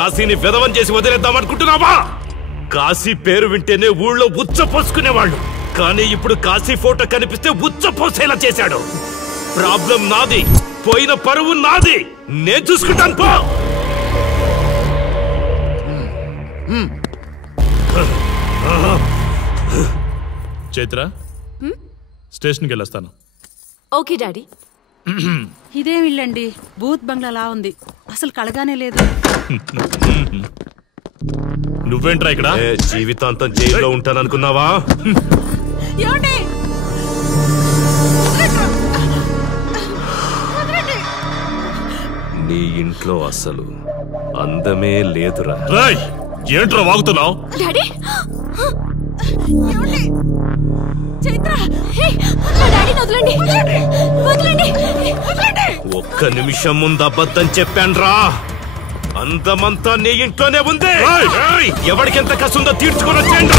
కాశీని విధవం చేసి వదిలేద్దామనుకుంటున్నావా? కాశీ పేరు వింటేనే ఊళ్ళో ఉచ్చపోసుకునేవాళ్ళు, కానీ ఇప్పుడు కాశీ ఫోటో కనిపిస్తే ఉచ్చపోసేలా చేశాడు. ప్రాబ్లం నాది, పోయిన పరువు నాది, నేను చూసుకుంటాను. పో. చైత్ర, స్టేషన్కి వెళ్ళొస్తాను. Okay daddy. ఇదేం ఇల్లండి, బూత్ బంగ్లాలా ఉంది, అసలు కళగానే లేదు. నువ్వేంట్రా ఇక్కడ? జీవితాంతం జైల్లో ఉంటాననుకున్నావా? నీ ఇంట్లో అసలు అందమే లేదురా. రాయ్, ఏంట్రా వాగుతున్నావు? డాడీ, చైత్ర, డాడీ వదలండి, వదలండి. ఒక్క నిమిషం ముందు అబద్ధం చెప్పాన్రా. అందమంతా నీ ఇంట్లోనే ఉంది. ఎవరికి ఎంత కసుందో తీర్చుకొని వచ్చేయండి.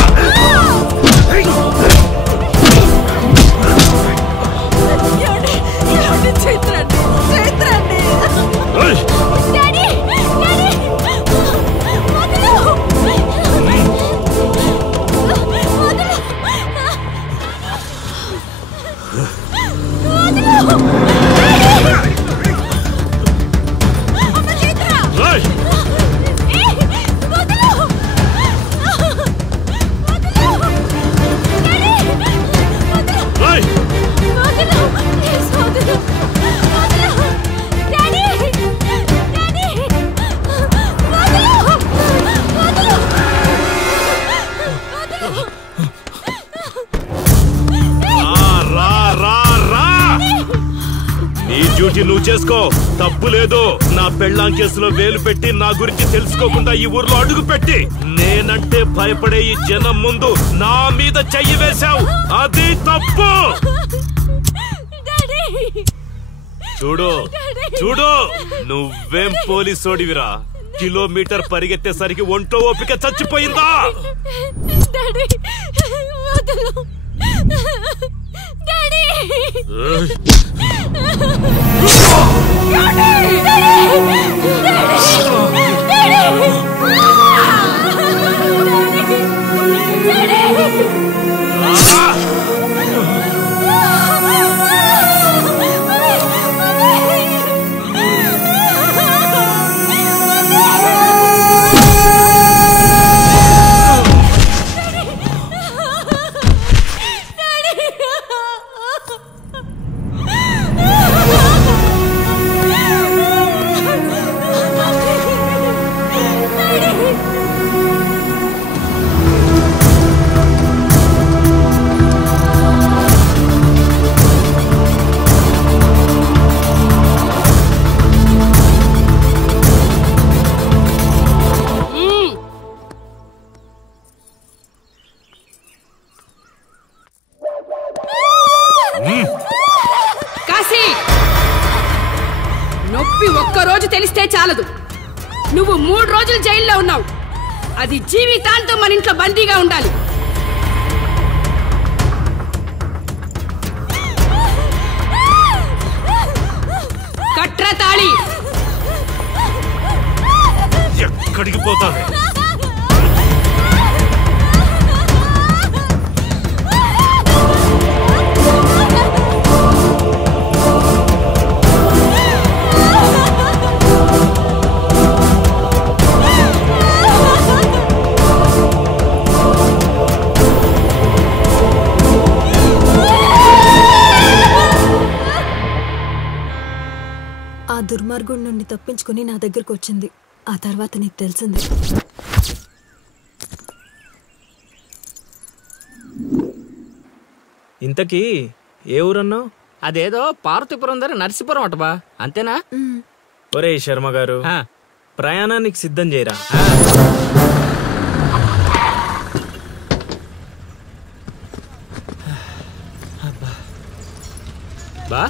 నువ్వు చేసుకో, తప్పు లేదు. నా పెళ్ళాం కేసులో వేలు పెట్టి నా గురించి తెలుసుకోకుండా ఈ ఊర్లో అడుగు పెట్టి నేనంటే భయపడే ఈ జనం ముందు నా మీద చెయ్యి వేశావు, అది తప్పు. చూడు చూడు, నువ్వేం పోలీసోడివిరా? కిలోమీటర్ పరిగెత్తేసరికి ఒంట్లో ఓపిక చచ్చిపోయిందా? నొప్పి ఒక్కరోజు తెలిస్తే చాలదు, నువ్వు 3 రోజులు జైల్లో ఉన్నావు. అది జీవితాంతం మన ఇంట్లో బందీగా ఉండాలి. కట్రా తాళి. ఎక్కడికి పోతావే? ఆ దుర్మార్గుడి నుండి తప్పించుకుని నా దగ్గరకు వచ్చింది. ఆ తర్వాత నీకు తెలిసింది. ఇంతకీ ఏ ఊరన్నావు? అదేదో పార్వతీపురం దగ్గర నర్సీపురం అటబా, అంతేనా? ఒరే శర్మ గారు, ప్రయాణానికి సిద్ధం చేయరా. బా,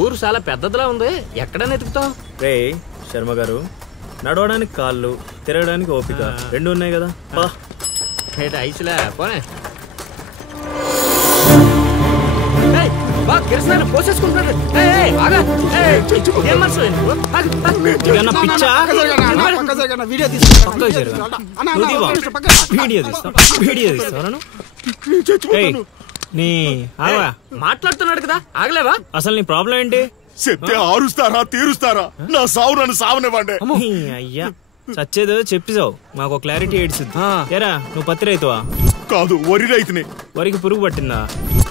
ఊరు చాలా పెద్దదిలా ఉంది, ఎక్కడ నెతుకుతాం? రే శర్మ గారు, నడవడానికి కాళ్ళు, తిరగడానికి ఓపిక 2 ఉన్నాయి కదా. ఐసులే పోనే. కిరసనాయలు పోసేసుకుంటున్నాడు. ఏం మనసు పిచ్చా? వీడియో తీస్తా నీ ఆగా మాట్లాడుతున్నాడు కదా, ఆగలేవా? అసలు నీ ప్రాబ్లం ఏంటి? చెప్తే ఆరుస్తారా తీరుస్తారా? నా సావు నన్ను సావనివ్వండి. అయ్యా చచ్చేదో చెప్పిసావు, మాకు క్లారిటీ ఏడ్చుద్ది. ఏరా నువ్వు పత్తి రైతువా? కాదు, వరి రైతుని. వరికి పురుగు పట్టిందా?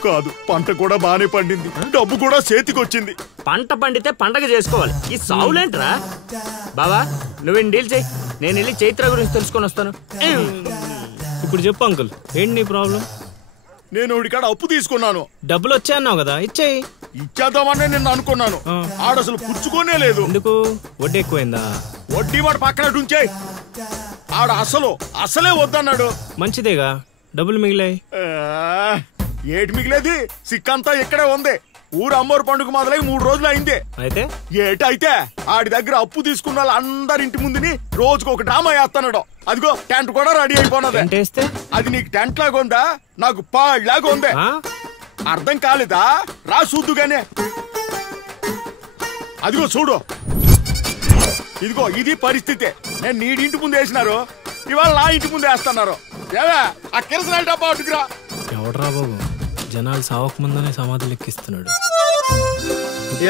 కాదు, పంట కూడా బానే పండింది, డబ్బు కూడా చేతికొచ్చింది. పంట పండితే పండగ చేసుకోవాలి, ఈ సావులేంట్రా? బావా నువ్వేం డీల్ చేయి, నేను వెళ్ళి చైత్ర గురించి తెలుసుకొని వస్తాను. ఇప్పుడు చెప్పు అంకుల్, ఏంటి నీ ప్రాబ్లం? నేను ఇడికాడ అప్పు తీసుకున్నాను. డబ్బులు వచ్చాయన్నావు కదా, ఇచ్చేయి. ఇచ్చేద్దామని నేను అనుకున్నాను, ఆడసలు పుచ్చుకోనే లేదు. ఎందుకు? వడ్డీ ఎక్కువైందా? వడ్డీ వాడు పక్కన ఉంచే, ఆడ అసలే వద్దన్నాడు. మంచిదేగా, డబ్బులు మిగిలాయి. ఏటి మిగిలేది? సిక్కంతా ఇక్కడే ఉంది. ఊరు అమ్మోరు పండుగ మొదలై 3 రోజులు అయింది. అయితే ఏటైతే ఆడి దగ్గర అప్పు తీసుకున్న వాళ్ళు అందరి ఇంటి ముందుని రోజుకు ఒక డ్రామా వేస్తున్నాడు. అదిగో టెంట్ కూడా రెడీ అయిపోయినది. అది నీకు టెంట్ లాగా ఉందా? నాకు పాళ్ళలాగా ఉంది. అర్థం కాలేదా? రా చూద్దుగానే. అదిగో చూడు, ఇదిగో ఇది పరిస్థితి. నేను నీడింటి ముందు వేసినారు, ఇవాళ నా ఇంటి ముందు వేస్తున్నారు. ఏవా ఆ కిరసనాయిల డబ్బా అటుకురా. ఎవడరా బాబు, జనాలు సావక ముందనే సమాధులు ఎక్కిస్తున్నాడు.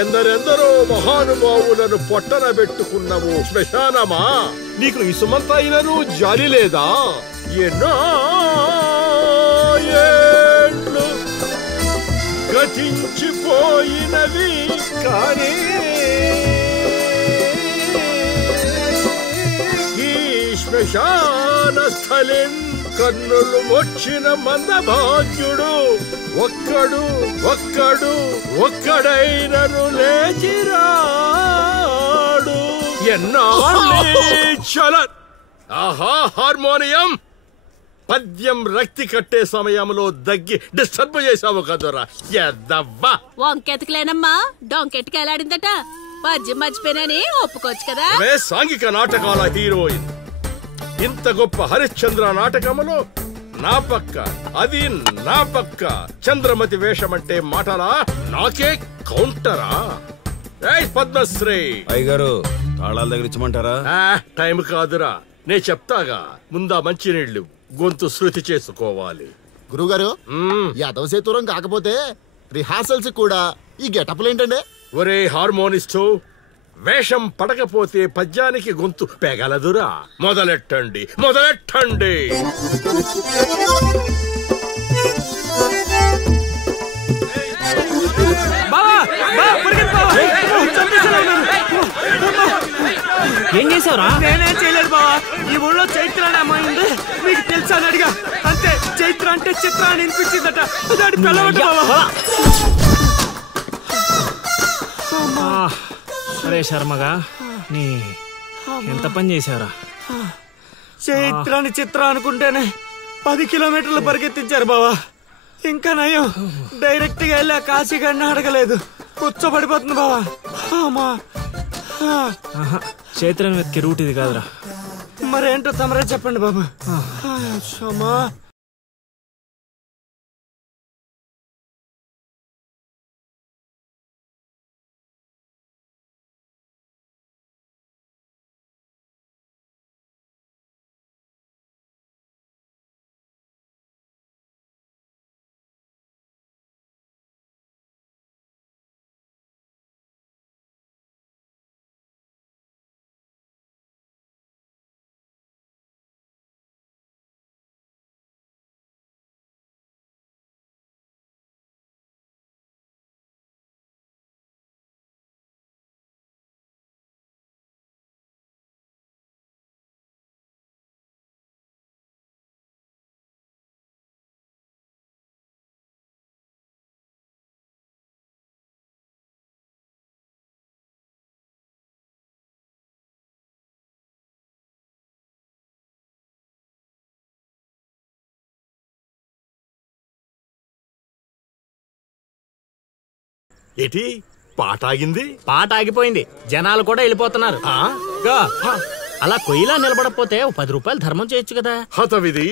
ఎందరెందరో మహానుభావులను పొట్టన పెట్టుకున్నావు శ్మశానమా, నీకు ఇసుమంతైనను జాలి లేదా? ఎన్నో ఏళ్ళు గతించిపోయినవి కానీ ఈ శ్మశాన స్థలిన్ కన్నులు వచ్చిన మందభాగ్యుడు ఒక్కడైనను లేచిరాడు. చల ఆహా హార్మోనియం పద్యం రక్తి కట్టే సమయంలో దగ్గి డిస్టర్బ్ చేసావు కదరా ఎద్దవ్వా. వంకెతకలేనమ్మా, డొంకెట్టుకు ఎలాడిందట. పద్యం మర్చిపోయినని ఒప్పుకోవచ్చు కదా. సాంఘిక నాటకాల హీరోయిన్. ఇంత గొప్ప హరిశ్చంద్ర నాటకములో నా పక్క చంద్రమతి వేషమంటే మాటలా? నాకే కౌంటరా? పద్మశ్రీ అయ్యగారు తాళాల దగ్గర ఇచ్చమంటారా? టైం కాదురా, నే చెప్తాగా. ముందా మంచినీళ్లు, గొంతు శృతి చేసుకోవాలి. గురుగారు, యాదవ సేతురం కాకపోతే రిహార్సల్స్ కూడా ఈ గెటప్లేంటండి? ఒరే హార్మోనిస్టు, వేషం పడకపోతే పద్యానికి గొంతు పెగలదురా. మొదలెట్టండి. ఏం చేసావురా? నేనేం చేయలేదు బావా. ఈ ఊళ్ళో చైత్ర అనే అమ్మాయి ఉంది, మీకు తెలుసా అని అడిగా. అంతే, చైత్ర అంటే చిత్ర అని వినిపించిందట. దాని పిల్లవట బావా. అరే శర్మగా, నీ ఎంత పని చేశారా? చైత్రాన్ని చిత్ర అనుకుంటేనే 10 కిలోమీటర్లు పరిగెత్తించారు బావా. ఇంకా నయం, డైరెక్ట్ గా వెళ్ళా కాశీగాడిని అడగలేదు. కూర్చోబడిపోతుంది బావా. చైత్రని వెతికే రూట్ ఇది కాదురా. మరేంటో తమరే చెప్పండి బాబు. ఏటి పాట ఆగింది? పాట ఆగిపోయింది, జనాలు కూడా వెళ్ళిపోతున్నారు. అలా కొయ్యిలా నిలబడపోతే 10 రూపాయలు ధర్మం చేయొచ్చు కదా. హతవిధి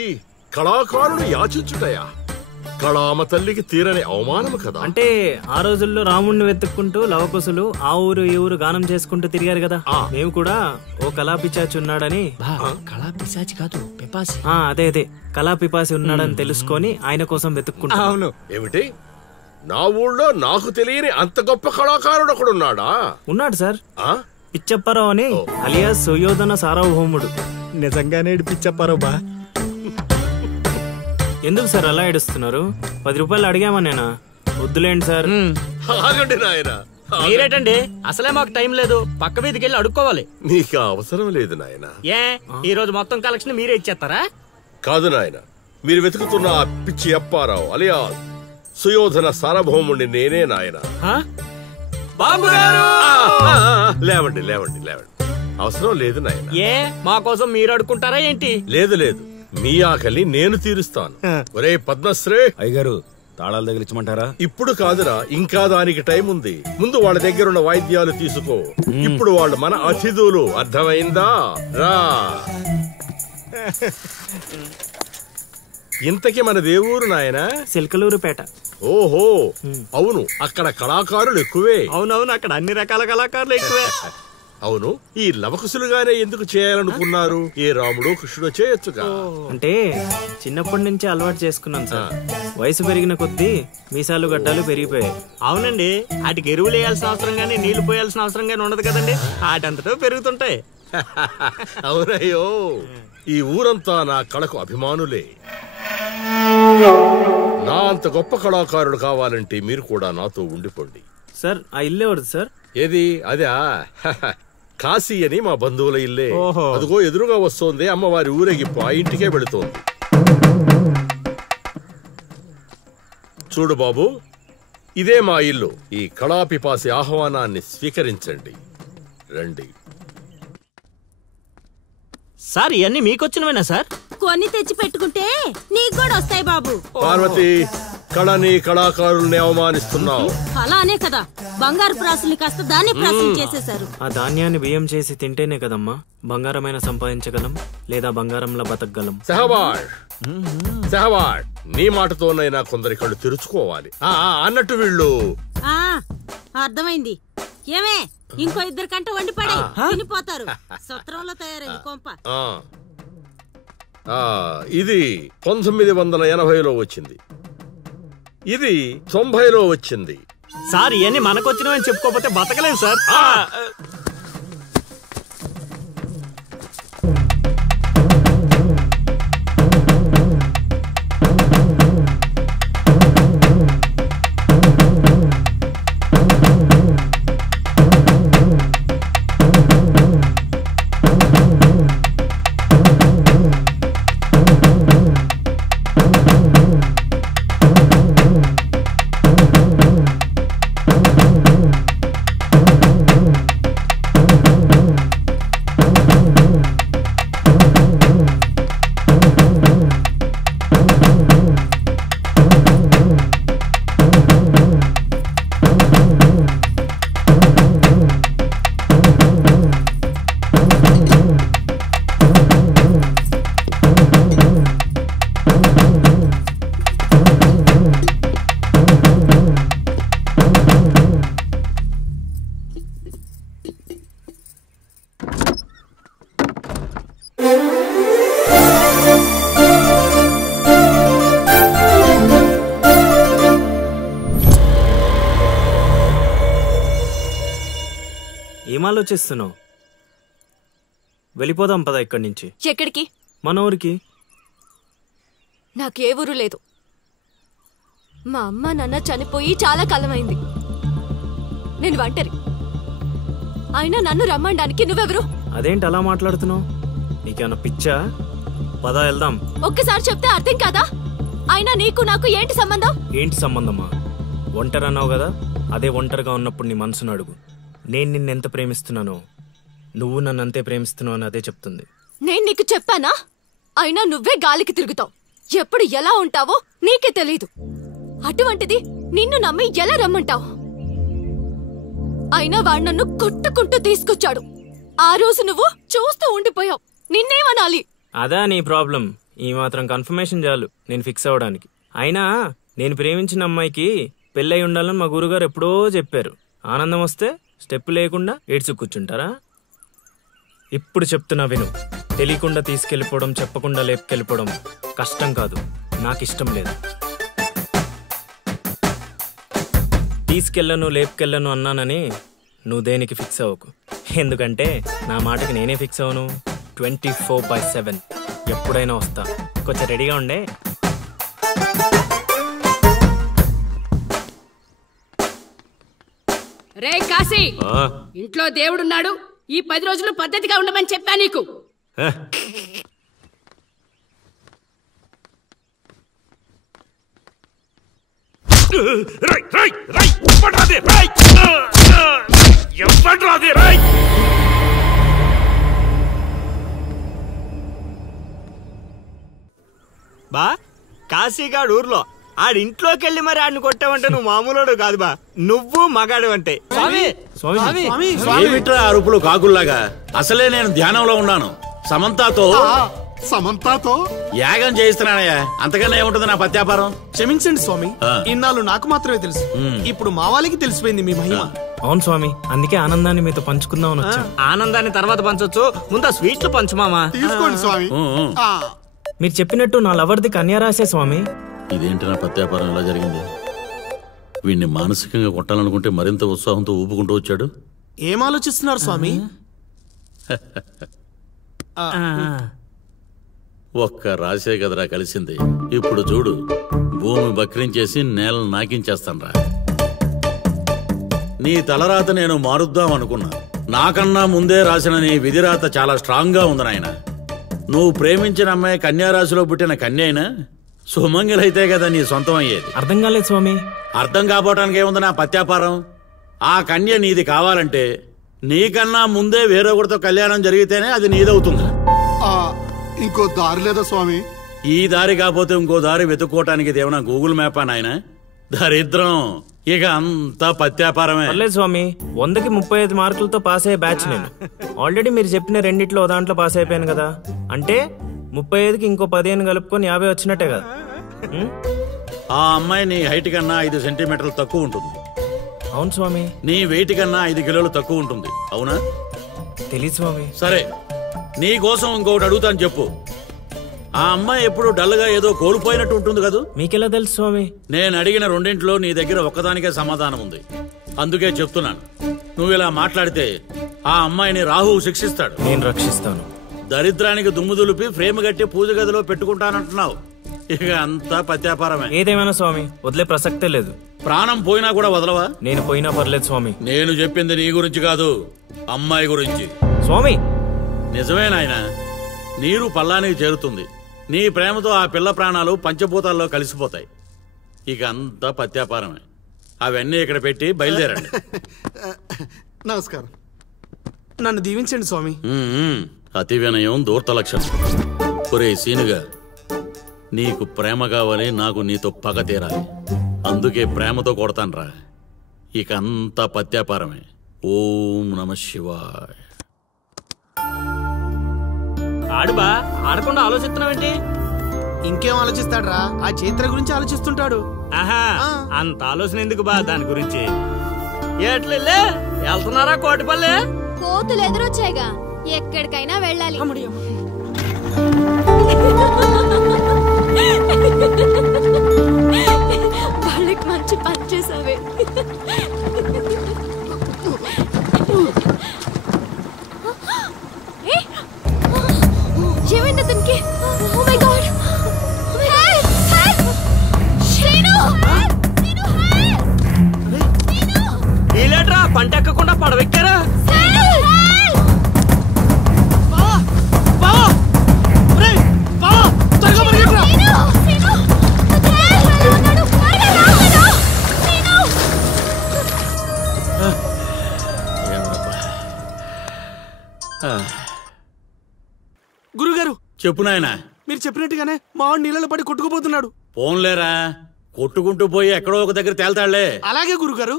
కళాకారుడు యాచించుటయా? కళామ తల్లికి తీరని అవమానం కదా. అంటే ఆ రోజుల్లో రాముణ్ణి వెతుక్కుంటూ లవకుశులు ఆ ఊరు ఈ ఊరు గానం చేసుకుంటూ తిరిగారు కదా. మేము కూడా ఓ కళాపిచాచి ఉన్నాడని. కళాపిశాచి కాదు, పిపాసి. అదే కళాపిపాసి ఉన్నాడని తెలుసుకొని ఆయన కోసం వెతుక్కుంటా. అవును. ఏమిటి, నా ఊళ్ళో నాకు తెలియని అంత గొప్ప కళాకారుడు ఒకడున్నాడా? ఉన్నాడు సార్, పిచ్చప్పారావు అని అలియాస్ సుయోధన సార్వభౌముడు. నిజంగానే పిచ్చప్పారావు బా. ఎందుకు సార్ అలా ఏడుస్తున్నారు? 10 రూపాయలు అడిగామా నేనా? వద్దులేండి సార్. ఆగండి నాయనా. మీరేటండి, అసలే మాకు టైం లేదు, పక్క వీధికి వెళ్ళి అడుక్కోవాలి. నీకు అవసరం లేదు నాయనా. ఈ రోజు మొత్తం కలెక్షన్ మీరే ఇచ్చేస్తారా? కాదు నాయన, మీరు వెతుకుతున్న ఆ పిచ్చి అప్పారావు అలియా సుయోధన సార్వభౌముడిని నేనే నాయన. బాబు గారు! లేవండి లేవండి లేవండి, అవసరం లేదు నాయన. మా కోసం మీరు అడుక్కుంటారా ఏంటి? లేదు లేదు, మీ ఆకలి నేను తీరుస్తాను. ఒరే పద్మశ్రీ అయ్యగారు, తాళాలు తగిలించమంటారా? ఇప్పుడు కాదురా, ఇంకా దానికి టైం ఉంది. ముందు వాళ్ళ దగ్గరున్న వాయిద్యాలు తీసుకో. ఇప్పుడు వాళ్ళు మన అతిథులు, అర్థమైందా? రా. ఇంతకీ మన దేవురు నాయనా? సిల్కలూరుపేట. ఓహో, అవును, అక్కడ కళాకారులు ఎక్కువే. అవునవును, అక్కడ అన్ని రకాల కళాకారులు ఎక్కువే. అవును, ఈ లవకుశులుగానే ఎందుకు చేయాలనుకున్నారు? ఏ రాముడు కృష్ణుడు చేయొచ్చుగా. అంటే చిన్నప్పటి నుంచి అలవాటు చేసుకున్నాను సార్. వయసు పెరిగిన కొద్దీ మీసాలు గడ్డాలు పెరిగిపోయాయి. అవునండి, వాటికి ఎరువులు వేయాల్సిన అవసరం గానీ నీళ్లు పోయాల్సిన అవసరం గానీ ఉండదు కదండి, వాటంతటో పెరుగుతుంటాయి. అవునయ్యో, ఈ ఊరంతా నా కళకు అభిమానులే. నా అంత గొప్ప కళాకారుడు కావాలంటే మీరు కూడా నాతో ఉండిపోండి. సార్, ఆ ఇల్లే వద్దు సార్. ఏది? అదా? కాశీ అని మా బంధువుల ఇల్లే. అదిగో ఎదురుగా వస్తోంది అమ్మవారి ఊరేగింపు, ఆ ఇంటికే వెళుతోంది. చూడు బాబు, ఇదే మా ఇల్లు. ఈ కళాపిపాసి ఆహ్వానాన్ని స్వీకరించండి. రండి. సార్, ఇవన్నీ మీకొచ్చినవేనా సార్? కొన్ని తెచ్చి పెట్టుకుంటే నీకు కూడా వస్తాయి బాబు. పార్వతి, కళని కళాకారుల్ని అవమానిస్తున్నావు. అలానే కదా, బంగారు ప్రాసుల్ని కాస్త దాన్ని ప్రాసులు చేసేశారు. ఆ ధాన్యాన్ని బియ్యం చేసి తింటేనే కదమ్మా బంగారమైన సంపాదించగలం, లేదా బంగారంలో బతకగలం. సహవాడ్ సహవాడ్, నీ మాటతోనైనా కొందరి కళ్ళు తెరుచుకోవాలి. అన్నట్టు వీళ్ళు అర్థమైంది. ఏమే, ఇంకో 2 కంట వండి పడే తినిపోతారు. సత్రంలో తయారైంది కొంప. ఇది 1980లో వచ్చింది, ఇది 90లో వచ్చింది. సార్, ఇవన్నీ మనకొచ్చినవని చెప్పుకోకపోతే బతకలేదు సార్. ఏం ఆలోచిస్తున్నావు? వెళ్ళిపోదాం పద ఇక్కడి నుంచి. ఎక్కడికి? మన ఊరికి. నాకే ఊరు లేదు. మా అమ్మ నాన్న చనిపోయి చాలా కాలమైంది. నేను ఒంటరి. అయినా నన్ను రమ్మడానికి నువ్వెవరు? అదేంటి అలా మాట్లాడుతున్నావు? నీకేమన్నా పిచ్చా? పద వెళ్దాం. ఒక్కసారి చెప్తే అర్థం కాదా? అయినా నీకు నాకు ఏంటి సంబంధం? ఏంటి సంబంధమా? ఒంటరి అన్నావు కదా, అదే ఒంటరిగా ఉన్నప్పుడు నీ మనసును అడుగు. నేను నిన్నెంత ప్రేమిస్తున్నానో నువ్వు నన్ను అంతే ప్రేమిస్తున్నావు అని అదే చెప్తుంది. నేను నీకు చెప్పానా? అయినా నువ్వే గాలికి తిరుగుతావు. ఎప్పుడు ఎలా ఉంటావో నీకే తెలీదు. అటువంటిది నిన్ను నమ్మి ఎలా రమ్మంటావు? అయినా వాడు నన్ను కొట్టుకుంటూ తీసుకొచ్చాడు. ఆ రోజు నువ్వు చూస్తూ ఉండిపోయావు. నిన్నేమనాలి? అదా నీ ప్రాబ్లం? ఈ మాత్రం కన్ఫర్మేషన్ చాలు నేను ఫిక్స్ అవ్వడానికి. అయినా నేను ప్రేమించిన అమ్మాయికి పెళ్ళై ఉండాలని మా గురుగారు ఎప్పుడో చెప్పారు. ఆనందం వస్తే స్టెప్ లేకుండా ఏడ్చి కూర్చుంటారా? ఇప్పుడు చెప్తున్నా విను. తెలియకుండా తీసుకెళ్ళిపోవడం, చెప్పకుండా లేపుకెళ్ళిపోవడం కష్టం కాదు, నాకు ఇష్టం లేదు. తీసుకెళ్ళను లేపుకెళ్ళను అన్నానని నువ్వు దేనికి ఫిక్స్ అవ్వకు. ఎందుకంటే నా మాటకి నేనే ఫిక్స్ అవను. 24/7 ఎప్పుడైనా వస్తా. కొంచెం రెడీగా ఉండే. రే కాశీ, ఇంట్లో దేవుడున్నాడు. ఈ 10 రోజులు పద్ధతిగా ఉండమని చెప్పా నీకు. బా కాశీగాడు ఊర్లో ఆడింట్లోకి వెళ్ళి మరి ఆడిని కొట్టావంటే నువ్వు మామూలుడు కాదు బా. నువ్వు మగాడు అంటే. ఏమిట్రా అరుపులు కాకుల్లాగా? అసలే నేను ధ్యానంలో ఉన్నాను. సమంతాతో యాగం చేయిస్తున్నానయ్యా. అంతకన్నా ఏముంటుంది నా పత్యాపారం? క్షమించండి స్వామి, ఇన్నాళ్ళు నాకు మాత్రమే తెలుసు. ఇప్పుడు మా వాళ్ళకి తెలిసిపోయింది మీ మహిమ. అవును స్వామి, అందుకే ఆనందాన్ని మీతో పంచుకుందామని వచ్చా. ఆనందాన్ని తర్వాత పంచొచ్చు, ముందు స్వీట్లు పంచు మామా. తీసుకోండి స్వామి. మీరు చెప్పినట్టు నా లవర్ది కన్యారాశే స్వామి. ఇదేంటి నా పత్యాపారం ఇలా జరిగింది? వీడిని మానసికంగా కొట్టాలనుకుంటే మరింత ఉత్సాహంతో ఊపుకుంటూ వచ్చాడు. ఏం ఆలోచిస్తున్నారు స్వామి? ఒక్క రాసే కదరా కలిసింది. ఇప్పుడు చూడు, భూమి బక్రించేసి నేలను నాకించేస్తాన్రా. నీ తలరాత నేను మారుద్దాం అనుకున్నా. నాకన్నా ముందే రాసిన నీ విధిరాత చాలా స్ట్రాంగ్ గా ఉంది నాయన. నువ్వు ప్రేమించిన అమ్మాయి కన్యారాశిలో పుట్టిన కన్య అయినా సుమంగిలైతే కదా నీ సొంతం అయ్యేది. అర్థం కాలేదు స్వామి. అర్థం కాపోవటానికి ఏముంది నా పత్యాపారం? ఆ కన్య నీది కావాలంటే నీకన్నా ముందే వేరొకరితో కళ్యాణం జరిగితేనే అది నీదవుతుంది. ఇంకో దారి లేదా స్వామి? ఈ దారి కాకపోతే ఇంకో దారి వెతుక్కోవటానికి ఇదేమన్నా గూగుల్ మ్యాపా నాయన? దరిద్రం. ఇక అంతా పత్యాపారమే. పర్లేదు స్వామి, 100కి 35 మార్కులతో పాస్ అయ్యే బ్యాచ్ నేను. ఆల్రెడీ మీరు చెప్పిన రెండిట్లో దాంట్లో పాస్ అయిపోయాను కదా. అంటే 35కి ఇంకో 15 కలుపుకొని 50 వచ్చినట్టే కదా. ఆ అమ్మాయి నీ హైట్ కన్నా 5 సెంటీమీటర్లు తక్కువ ఉంటుంది. అవును స్వామి. నీ వెయిట్ కన్నా 5 కిలోలు తక్కువ ఉంటుంది. అవునా? తెలియదు స్వామి. సరే, నీ కోసం ఇంకొకటి అడుగుతాను, చెప్పు. ఆ అమ్మాయి ఎప్పుడు డల్ గా ఏదో కోల్పోయినట్టు ఉంటుంది కదా? మీకెలా తెలుసు స్వామి? నేను అడిగిన రెండింటిలో నీ దగ్గర ఒక్కదానికే సమాధానం ఉంది. అందుకే చెప్తున్నాను. నువ్వు ఇలా మాట్లాడితే ఆ అమ్మాయిని రాహువు శిక్షిస్తాడు. నేను రక్షిస్తాను. దరిద్రానికి దుమ్ము దులిపి ఫ్రేమ్ కట్టి పూజ గదిలో పెట్టుకుంటానంటున్నావు. ఇక అంతా పత్యాపారమే. ఏదేమైనా స్వామి, వదిలే ప్రసక్తే లేదు. ప్రాణం పోయినా కూడా వదలవా? నేను పోయినా పర్లేదు స్వామి. నేను చెప్పింది నీ గురించి కాదు, అమ్మాయి గురించి. స్వామి నిజమే నాయన, నీరు పల్లానికి చేరుతుంది. నీ ప్రేమతో ఆ పిల్ల ప్రాణాలు పంచభూతాల్లో కలిసిపోతాయి. ఇక అంతా పత్యాపారమే. అవన్నీ ఇక్కడ పెట్టి బయలుదేరండి. నమస్కారం. నన్ను దీవించండి స్వామి. అతి వినయం దూర్త లక్షణం. ఒరే సీనుగా, నీకు ప్రేమ కావాలి, నాకు నీతో పగ తీరాలి. అందుకే ప్రేమతో కొడతాన్రా. ఇక అంతా పత్యాపారమే. ఓం నమ శివాయ. ఆడుబా, ఆడకుండా ఆలోచిస్తున్నావేంటి? ఇంకేం ఆలోచిస్తాడ్రా? ఆ చైత్ర గురించి ఆలోచిస్తుంటాడు. ఆహా, అంత ఆలోచన ఎందుకు బా దాని గురించి? ఎట్లే వెళ్తున్నారా కోటిపల్లె? కోతులు ఎదురొచ్చాయిగా, ఎక్కడికైనా వెళ్ళాలి. వాళ్ళకి మంచి పని చేసావే. ఏమైంది అతనికి? Oh my God! వీలేట్రా పంట ఎక్కకుండా పడవెక్కారా? గురుగారు చెప్పు నాయనా. మీరు చెప్పినట్టుగానే మా వాడు నీళ్ళలో పడి కొట్టుకుపోతున్నాడు. పోన్లేరా, కొట్టుకుంటూ పోయి ఎక్కడో ఒక దగ్గర తేల్తాళ్లే. అలాగే గురుగారు.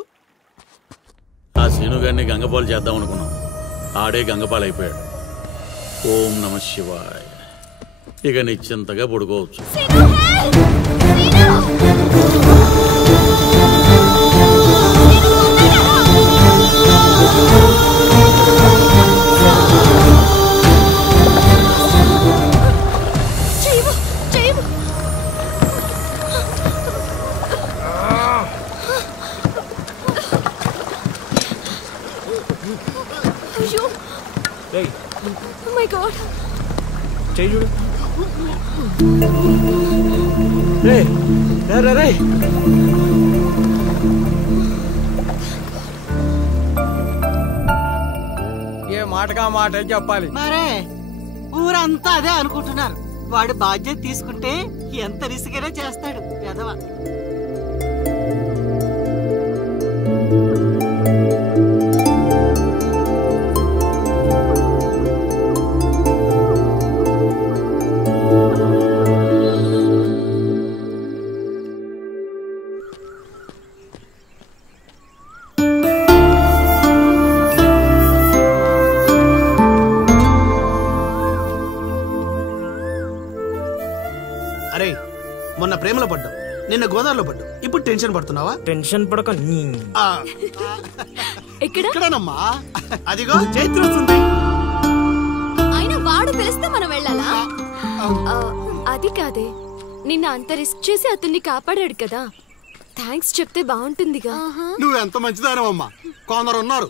ఆ సీనుగారిని గంగపాలు చేద్దాం అనుకున్నాం. ఆడే గంగపాలు అయిపోయాడు. ఓం నమ శివాయ. ఇక నిశ్చింతగా పడుకోవచ్చు. ఏ మాటగా మాట చెప్పాలి మరే ఊరంతా అదే అనుకుంటున్నారు. వాడు బాధ్యత తీసుకుంటే ఎంత రిస్కైనా చేస్తాడు ఎదవ. మొన్న ప్రేమలో పడ్డావు, నిన్న గోదావరిలో పడ్డావు, ఇప్పుడు టెన్షన్ పడుతున్నావా? టెన్షన్ పడక ఎక్కడనమ్మా? అదిగో చైత్ర వస్తుంది. అయినా వాడు పిలిస్తే మనం వెళ్ళాలా? అది కాదే, నిన్న అంత రిస్క్ చేసి అతన్ని కాపాడాడు కదా, థ్యాంక్స్ చెప్తే బాగుంటుందిగా. నువ్వెంత మంచిదానమ్మా. కొందరు ఉన్నారు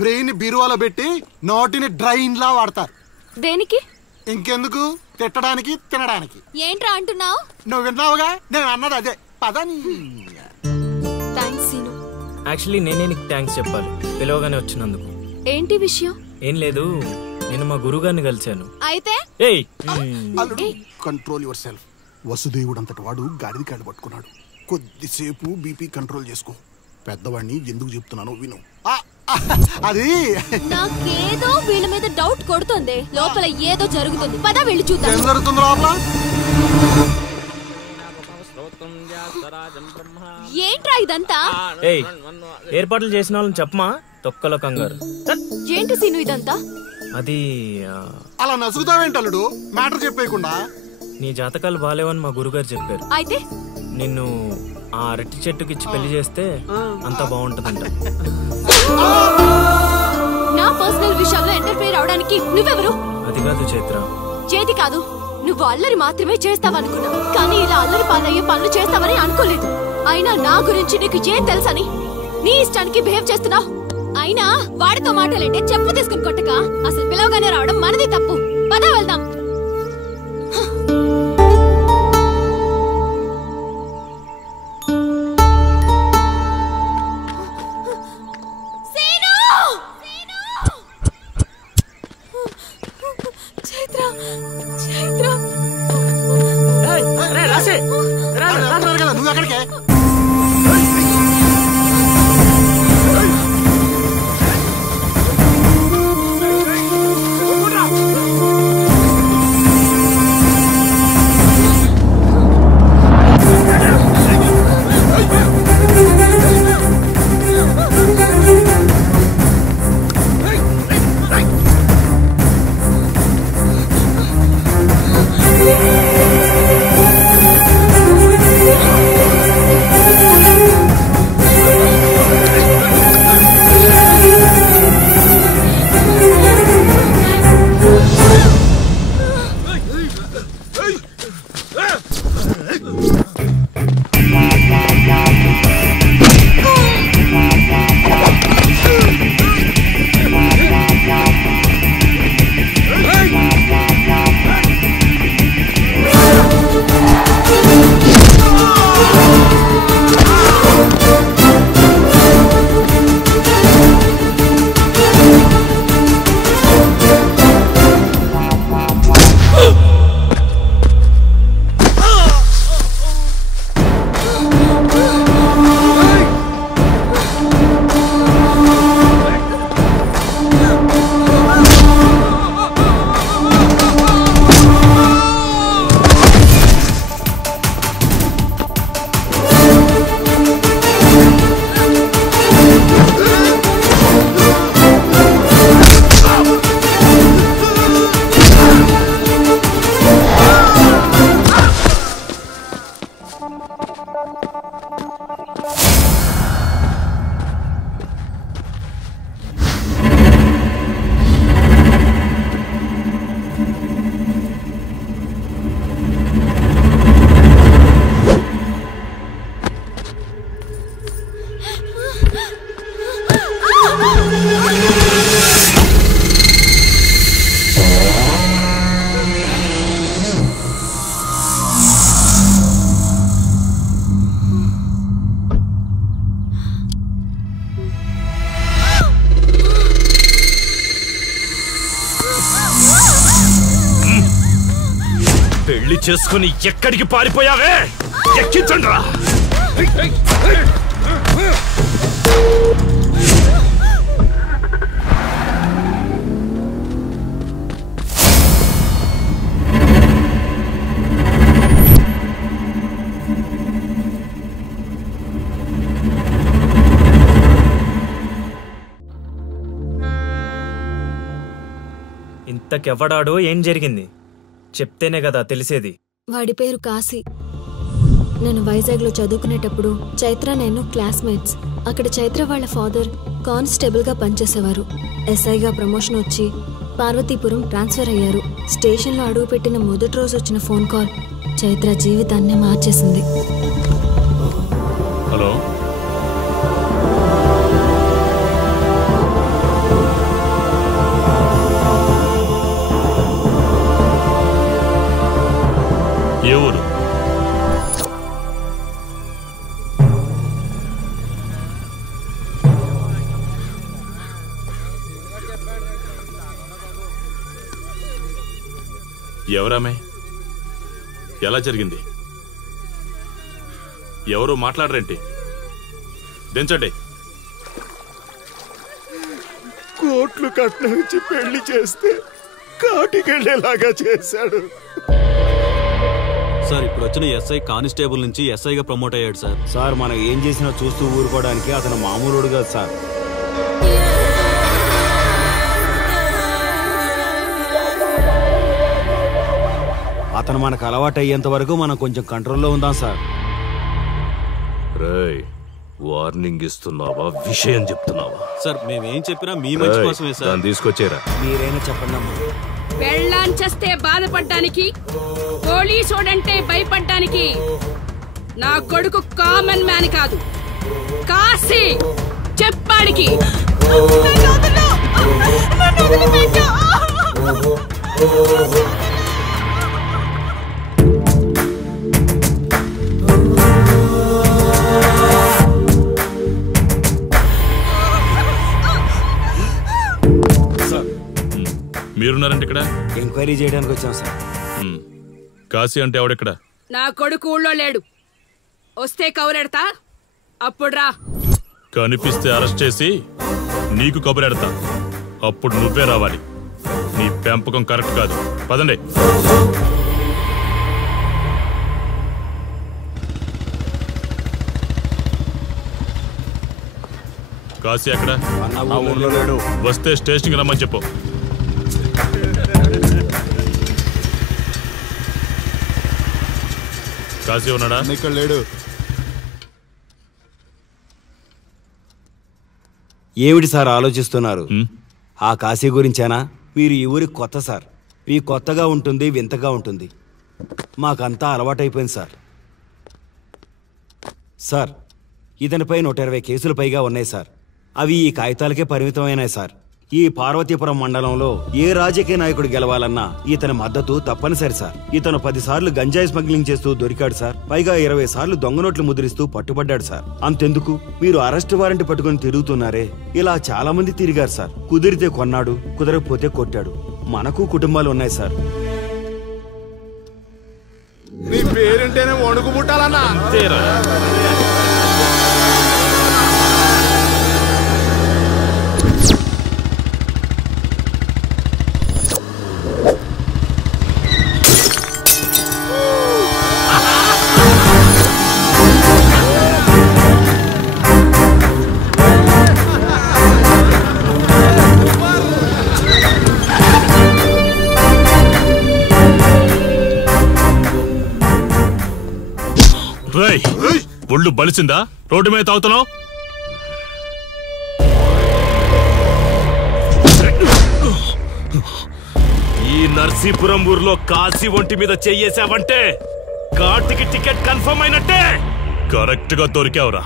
బ్రెయిన్ బీరువాలో పెట్టి నోటిని డ్రైన్ లా వాడతారు. దేనికి? ఇంకెందుకు, తిట్టడానికి తినడానికి. ఏంట్రా అంటున్నావు? నువ్వు విన్నావుగా, నేను అన్నది అదే. పదని. Thanks scene. యాక్చువల్లీ నేనే నీకు థ్యాంక్స్ చెప్పాలి పిలవగానే వచ్చినందుకు. ఏంటి విషయం? ఏం లేదు, నేను మా గురుగారిని కలిశాను. అయితే కంట్రోల్ యువర్ సెల్ఫ్. వసుదేవుడు అంతటి వాడు గాడిద కాళ్ళు పట్టుకున్నాడు. కొద్దిసేపు బీపీ కంట్రోల్ చేసుకో. పెద్దవాడిని ఎందుకు చెప్తున్నానో విను. అది నాకేదో వీళ్ళ మీద డౌట్ కొడుతుంది. లోపల ఏదో జరుగుతుంది. పద వెళ్ళి చూద్దాం. ఏం జరుగుతుంది లోపల? ఏంట్రా ఇదంతా? ఏర్పాట్లు చేసిన వాళ్ళని చెప్పమా, తొక్కలో కంగారు. ఏంటి సీను ఇదంతా? అది అలా నసుగుతావేంటల్లుడు, మ్యాటర్ చెప్పేయకుండా. నీ జాతకాలు బాలేవని మా గురుగారు చెప్పారు. అయితే నిన్ను ఆ అరటి చెట్టుకి ఇచ్చి పెళ్లి చేస్తే అంతా బాగుంటుందంట. నా పర్సనల్ విషయాల్లో ఎంటర్ఫైర్ అవడానికి నువ్వెవరు? అది కాదు చైత్ర. చేతి కాదు, నువ్వు అల్లరి మాత్రమే చేస్తావనుకున్నా, కానీ ఇలా అల్లరి పాలయ్యే పనులు చేస్తావని అనుకోలేదు. అయినా నా గురించి నీకు ఏం తెలుసని నీ ఇష్టానికి బిహేవ్ చేస్తున్నావు. అయినా వాడితో మాటలంటే చెప్పు తీసుకుని కొట్టక అసలు పిలవగానే రావడం మనది తప్పు. పద వెళ్దాం. నువ్వు ఎక్కడికే? పెళ్లి చేసుకుని ఎక్కడికి పారిపోయావే? ఎక్కించండి రా. ఇంతకెవ్వడాడో ఏం జరిగింది చెప్తేనే కదా తెలిసేది. వాడి పేరు కాశీ. నేను వైజాగ్లో చదువుకునేటప్పుడు చైత్ర నేను క్లాస్మేట్స్. అక్కడ చైత్ర వాళ్ళ ఫాదర్ కానిస్టేబుల్ గా పనిచేసేవారు. ఎస్ఐగా ప్రమోషన్ వచ్చి పార్వతీపురం ట్రాన్స్ఫర్ అయ్యారు. స్టేషన్లో అడుగుపెట్టిన మొదటి రోజు వచ్చిన ఫోన్ కాల్ చైత్ర జీవితాన్ని మార్చేసింది. హలో, ఏ ఊరు? ఎవరామే? ఎలా జరిగింది? ఎవరు మాట్లాడరేంటి? దించండి. కోట్లు కట్నం ఇచ్చి పెళ్లి చేస్తే కాటికెళ్ళేలాగా చేశాడు. సార్ ఇప్పుడు వచ్చిన ఎస్ఐ కానిస్టేబుల్ నుంచి ఎస్ఐగా ప్రమోట్ అయ్యాడు సార్. సార్ మనం ఏం చేసినా చూస్తూ ఊరుకోవడానికి అతను మామూలుడు కాదు సార్. అతను మనకు అలవాటు అయ్యేంత వరకు మనం కొంచెం కంట్రోల్లో ఉందాం సార్. రేయ్, వార్నింగ్ ఇస్తున్నావా విషయం చెప్తున్నావా? సార్ మేమేం చెప్పినా మీ మంచి కోసమే సార్. దాన్ని తీసుకొచ్చేరా. మీరైనా చెప్పండి అమ్మా. పెళ్ళాంచేస్తే బాధపడ్డానికి, పోలీసోడంటే భయపడ్డానికి నా కొడుకు కామన్ మ్యాన్ కాదు, కాశీ చెప్పాడికి. మీరున్నారంటే ఇక్కడ ఎంక్వైరీ చేయడానికి వచ్చాం సార్. కాశీ అంటే ఎవడెక్కడ? నా కొడుకు ఊళ్ళో లేడు. వస్తే కౌరెడతా, అప్పుడు రా. కనిపిస్తే అరెస్ట్ చేసి నీకు కబురెడతా, అప్పుడు నువ్వే రావాలి. నీ పెంపకం కరెక్ట్ కాదు. పదండి. కాశీ ఎక్కడ? వస్తే స్టేషన్కి రమ్మని చెప్పు. కాశీ ఉన్నాడా? ఇక్కడ లేడు. ఏమిటి సార్ ఆలోచిస్తున్నారు? ఆ కాశీ గురించేనా? మీరు ఈ ఊరికి కొత్త సార్. మీ కొత్తగా ఉంటుంది, వింతగా ఉంటుంది. మాకంతా అలవాటైపోయింది సార్. సార్, ఇతనిపై 120 కేసులు పైగా ఉన్నాయి సార్. అవి ఈ కాగితాలకే పరిమితమైనాయి సార్. ఈ పార్వతీపురం మండలంలో ఏ రాజకీయ నాయకుడు గెలవాలన్నా ఇతని మద్దతు తప్పనిసరి సార్. ఇతను 10 సార్లు గంజాయి స్మగ్లింగ్ చేస్తూ దొరికాడు సార్. పైగా 20 సార్లు దొంగ నోట్లు ముద్రిస్తూ పట్టుబడ్డాడు సార్. అంతెందుకు, మీరు అరెస్ట్ వారెంట్ పట్టుకుని తిరుగుతున్నారే, ఇలా చాలా మంది తిరిగారు సార్. కుదిరితే కొన్నాడు, కుదరకపోతే కొట్టాడు. మనకు కుటుంబాలు ఉన్నాయి సార్. నీ పేరుంటేనే వణుకు పుట్టాలన్నా. ఒళ్ళు బలిసిందా? రోడ్డు మీద తాగుతున్నావు? ఈ నర్సీపురం ఊర్లో కాశీ ఒంటి మీద చెయ్యేసావంటే కాటికి టికెట్ కన్ఫర్మ్ అయినట్టే. కరెక్ట్ గా దొరికావురా.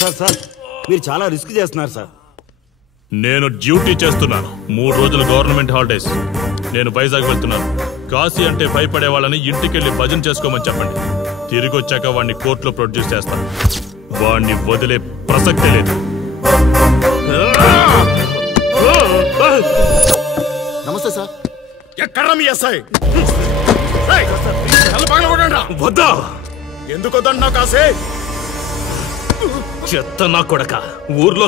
సార్ సార్ సార్ మీరు చాలా రిస్క్ చేస్తున్నారు సార్. నేను డ్యూటీ చేస్తున్నాను. 3 రోజులు గవర్నమెంట్ హాలిడేస్. నేను వైజాగ్ వెళ్తున్నాను. కాశీ అంటే భయపడే వాళ్ళని ఇంటికెళ్ళి భజన చేసుకోమని చెప్పండి. తిరిగి వచ్చాక వాడిని కోర్టులో ప్రొడ్యూస్ చేస్తాను. వాడిని వదిలే ప్రసక్తే లేదు. నమస్తే సార్. ఎక్కడ మీ ఎస్ఐ? వద్దా? ఎందుకు వద్దన్నా కాసే? చెత్త నా కొడక, ఊర్లో